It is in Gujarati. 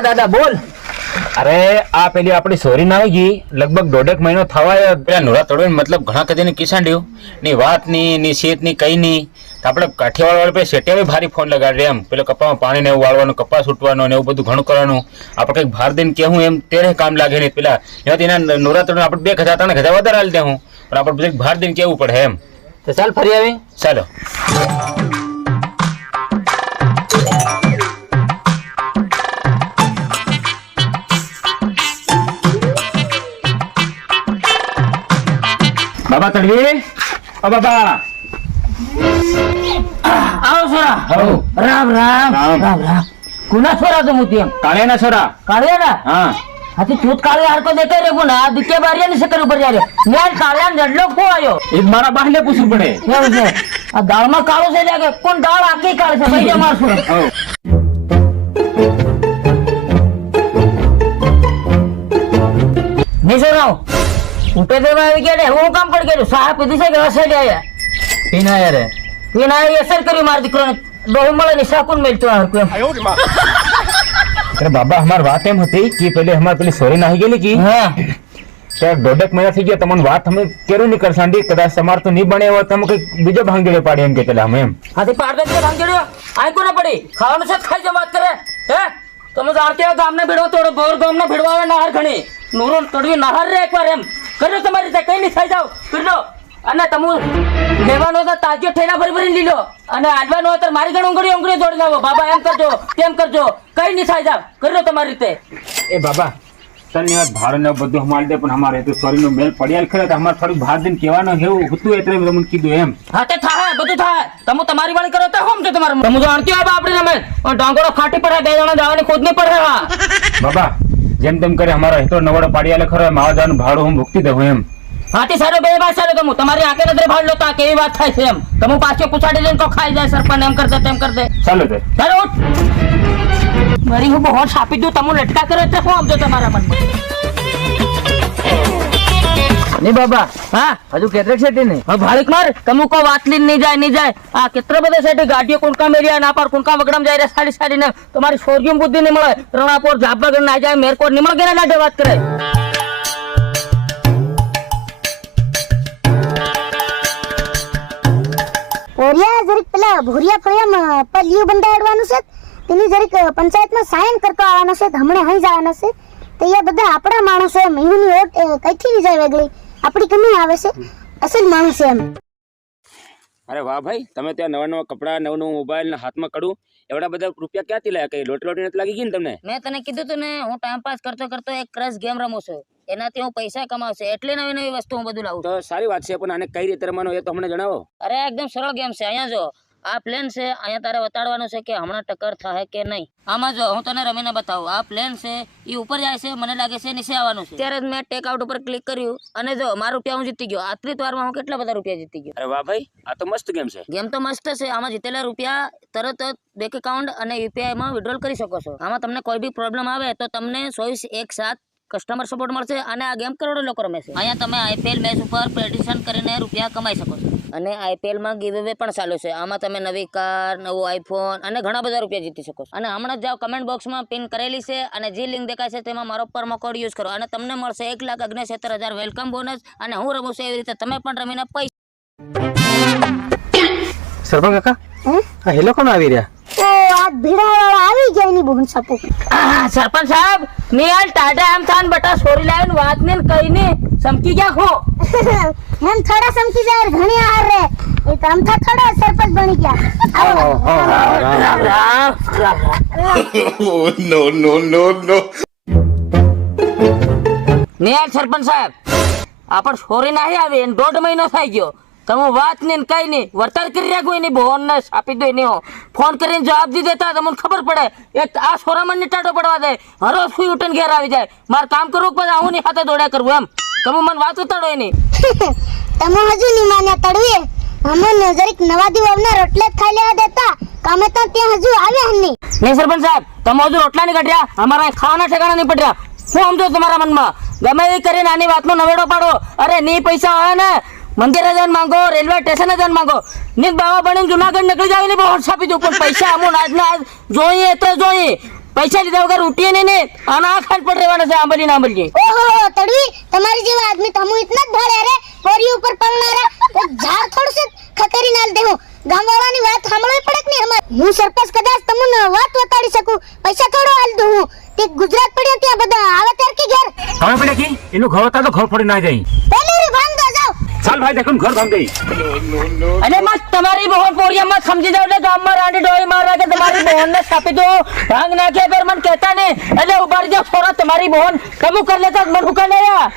હા દાદા બોલ. અરે આ પેલી આપણી સોરી ના આવી ગઈ લગભગ 1.5 મહિનો થવાય પેલા નોરા તોડવાની મતલબ ઘણા કદી કિસાંડ્યું ની વાત ની શેત ની કઈ ની આપણે કાઠિયાવાડ વાળા પેલા શેટિયા ભારી ફોન લગાડે એમ પેલો કપામાં પાણી ને એવું વાળવાનું કપાસ ઉઠવાનું ને એવું બધું ઘણું કરવાનું આપણે કંઈક ભાર દઈને કેવું એમ ત્યારે કામ લાગે નહીં પેલા એનાથી એના નોરા તોડવા આપણે 2,000-3,000 વધારે હાલ દે હું પણ આપણે બધું ભાર દઈને કેવું પડે એમ. તો ચાલ ફરી આવી. ચાલો. બાબા તડવી ઓ બાબા આવો છોરા. રામ રામ રામ. રામ રામ. કુના છોરા તો મોતી એમ કાળિયાના છોરા. કાળિયાના. હા હાથી ચૂત કાળે હારકો દેખાય રે કોણ આ દિકે બારિયાની શક્કર ઉપર જાય મેં કાળિયાને જડલો કો આયો એ મારા બાહલે પૂછવું પડે. કેવું છે આ દાળમાં કાળો છે લાગે કોણ દાળ આખી કાળ છે ભાઈ માર છોરા. હો નિસરાવ ઉઠે દેવા આવી ગયા ને હું કામ પડ ગયું સાહેબ પીધી છે કે હસે ગયા પીના યાર પીના અસર કર્યું મારા દીકરોને બહુ મળે ને શાકુન મેલતો હરકો એમ. અરે બાબા અમાર વાત એમ હતી કે પેલી અમાર પેલી સોરી નાહી ગયેલી કી હા ત્યાં 1.5 મહિના થઈ ગયા તમને વાત અમે કેરું નહીં કરસાંડી કદાચ તમાર તો નહીં બને એવો તમે કઈક બીજો ભાંગેડે પાડે એમ કે પેલા અમે એમ હાથી પાડે છે ભાંગેડ્યો આઈ કોને પડી ખાવાનું છે ખાઈ જ વાત કરે હે તમે જાણતે ગામને ભેડો તોડો બોર ગામને ભેડવાવે નહાર ઘણી નૂરો તડવી નહાર રે એકવાર એમ કર્યો તમારી રીતે કઈ નહીં થઈ જાવ કરજો અને તમુ લેવાનો તો તાજો ઠેલા ભરી ભરી લીલો અને આડવાનો તો મારી ગણ ઉંગળી દોડી લાવો બાબા એમ કરજો તેમ કરજો કઈ નહીં થઈ જાવ કરજો તમારી રીતે. એ બાબા તને વાત ભાર ને બધું અમારે દે પણ અમારે તો સોરી નો મેલ પડ્યાલ ખરે તો અમારે થોડું ભાર દઈને કહેવાનું એવું હતું એટલે મેં તમને કીધું એમ. હા તે થાય બધું થાય તમે તમારી વાળી કરો તો હોમ છે તમારે તમે જાણતી હો આપણે રમે ડાંગોડો ફાટી પડે 2 જણા જવાની ખોદ નહીં પડે. હા બાબા જેમ તેમ કરે અમારા હેતો નવડો પાડ્યાલે ખરો માવા જવાનું ભાડું હું ભૂખતી દઉં એમ. હાથી સારો બે વાત સારો તમે તમારી આંખે નજરે ભાડ લો તા કેવી વાત થાય છે એમ તમે પાછો પૂછાડી દે તો ખાઈ જાય સરપંચ એમ કરતે તેમ કરતે. ચાલો તે ચાલો ઉઠ મારી હું બહુ છાપી દઉં તમે લટકા કરો એટલે શું સમજો તમારા મનમાં નહીં બાબા હા હજુ કેટલેક સેટી નહીં હવે ભાડુક માર તમે કો વાત લઈને નહીં જાય આ કેટલા બધા સેટી ગાડીઓ કુણકા મેરિયા ના પાર કુણકા વગડમ જાય રે સાડી સાડી ને તમારી સોરગીમ બુદ્ધિ નહીં મળે રણાપોર જાબગર ના જાય મેરકોટ નહીં મળે કે ના વાત કરે. ઓરિયા જરીક પેલા ભોરિયા ફળિયામાં પલ્લીઓ બંધાડવાનું છે તેની જરીક પંચાયતમાં સાઈન કરતો આવવાનો છે હમણે અહીં જવાનો છે તો એ બધા આપણા માણસો એમ ઈની ઓટ કઈથી જાય વેગળી આપણી કમી આવે છે અસલ માણસ એમ. અરે વાહ ભાઈ તમે ત્યાં નવા નવા કપડા નવું મોબાઈલ ને હાથમાં કડું એવડા બધા રૂપિયા ક્યાંથી લાયા કઈ લોટરી નથી લાગી ગઈ ને તમને. મેં તને કીધું તું ને હું ટાઈમ પાસ કરતો એક ક્રશ ગેમ રમું છું એનાથી હું પૈસા કમાવશે એટલે નવી વસ્તુ હું બધું લાવું. તો સારી વાત છે પણ આને કઈ રીતે રમવાનું એ તો અમને જણાવો. અરે એકદમ સરળ ગેમ છે. અહીંયા જો આ પ્લેન છે અહીંયા તારે બતાડવાનું છે કે હમણાં ટક્કર થાય કે નહીં. આમાં જો હું તને રમીને બતાવું આ પ્લેન છે એ ઉપર જાય છે મને લાગે છે નીચે આવવાનું છે ત્યારે મેં ટેક આઉટ ઉપર ક્લિક કર્યું અને જો મારા રૂપિયા હું જીતી ગયો. આટલી વારમાં હું કેટલા બધા રૂપિયા જીતી ગયો. અરે વાહ ભાઈ આ તો મસ્ત ગેમ છે. ગેમ તો મસ્ત છે. આમાં જીતેલા રૂપિયા તરત બેંક એકાઉન્ટ અને યુપીઆઈ માં વિડ્રોલ કરી શકો છો. આમાં તમને કોઈ બી પ્રોબ્લેમ આવે તો તમને 101 કસ્ટમર સપોર્ટ મળશે અને આ ગેમ કરોડો લોકો રમે છે. અહીંયા તમે આઈપીએલ મેચ ઉપર પ્રેડિક્શન કરીને રૂપિયા કમાઈ શકો છો અને આઈપીએલ માં ગીવ અવે પણ ચાલુ છે. આમાં તમે નવી કાર નવું આઈફોન અને ઘણા બધા રૂપિયા જીતી શકો છો. અને હમણાં જાઓ કમેન્ટ બોક્સમાં પિન કરેલી છે અને જે લિંક દેખાય છે તેમાં મારો પ્રોમો કોડ યુઝ કરો અને તમને મળશે 1,69,000 વેલકમ બોનસ અને હું રમું છું એવી રીતે તમે પણ રમીને પૈસા. સરપંચ કાકા આ હેલો કોણ આવી રહ્યા તો આ ભીડાવાળા આવી ગયા એની બોન સપો. સરપંચ સાહેબ નિયાલ ટાટા એમ થાન બટા સોરી લાવીને વાત ને કઈ ને સમકી ગયા ખો એમ થોડા સમકી જાય ઘણી હાર રે એ તો આમ થોડા સરપંચ બની ગયા. નિયાલ સરપંચ સાહેબ આપણ સોરી નહીં આવી 1.5 મહિનો થઈ ગયો તમે વાત ને કઈ નહીં વર્તાર કરી રાખો એની ભોન ને આપી દો એને ફોન કરીને જવાબ દી દેતા તમને ખબર પડે એક આ સોરામણ ની ટાટો પડવા દે હરો સુઈ ઉઠીને ઘેર આવી જાય મારે કામ કરવું પછી આવું ની હાથે દોડ્યા કરવું એમ તમે મને વાત ઉતાડો એની. તમે હજુ નહીં માન્યા તડવી અમને જરીક નવા દિવસના રોટલે જ ખાઈ લેવા દેતા કામે તો ત્યાં હજુ આવ્યા નહીં. નહીં સરપંચ સાહેબ તમે હજુ રોટલા નહીં કાઢ્યા અમારા ખાવાના ઠેકાણા નહીં પડ્યા શું સમજો તમારા મનમાં ગમે એ કરીને આની વાતનો નવેડો પાડો. અરે નહીં પૈસા હોય ને મંદિરે જઈને માંગો રેલવે સ્ટેશને જઈને માંગો નીત બાવા બનીને જુનાગઢ નીકળી જાય ને બહુ છાપી દઉં પણ પૈસા અમુક આજના આજ જોઈએ તો જોઈએ પૈસા લીધા વગર ઉઠીએ નહીં ને આના આ ખાન પણ રહેવાના છે આંબલી ના આંબલી ઓહો તડવી તમારી જેવા આદમી તો હું ઇતના જ ભાડે રે પોરી ઉપર પલનારા તો ઝાડ થોડું છે ખતરી નાલ દેવું ગામવાળાની વાત સાંભળવી પડે કે નહીં અમારે હું સરપંચ કદાચ તમને વાત બતાડી શકું પૈસા થોડો હાલ દઉં હું તે ગુજરાત પડ્યો ત્યાં બધા આવે ત્યાર કે ઘેર હવે પેલા કી એનું ઘર હતા તો ઘર ફોડી ના જાય પેલી ભાંગ દો જાઓ ચાલ ભાઈ દેખો ઘર ભાંગ ગઈ અને મત તમારી બહોન પોરિયા મત સમજી જાવ એટલે ગામમાં રાંડી ડોળી મારવા કે તમારી બહોન ને સ્થાપી દો ભાંગ નાખે પર મને કહેતા ને એટલે ઉભારી જાવ છોરા તમારી બહોન કમુ કર લેતા મને હુકા લેયા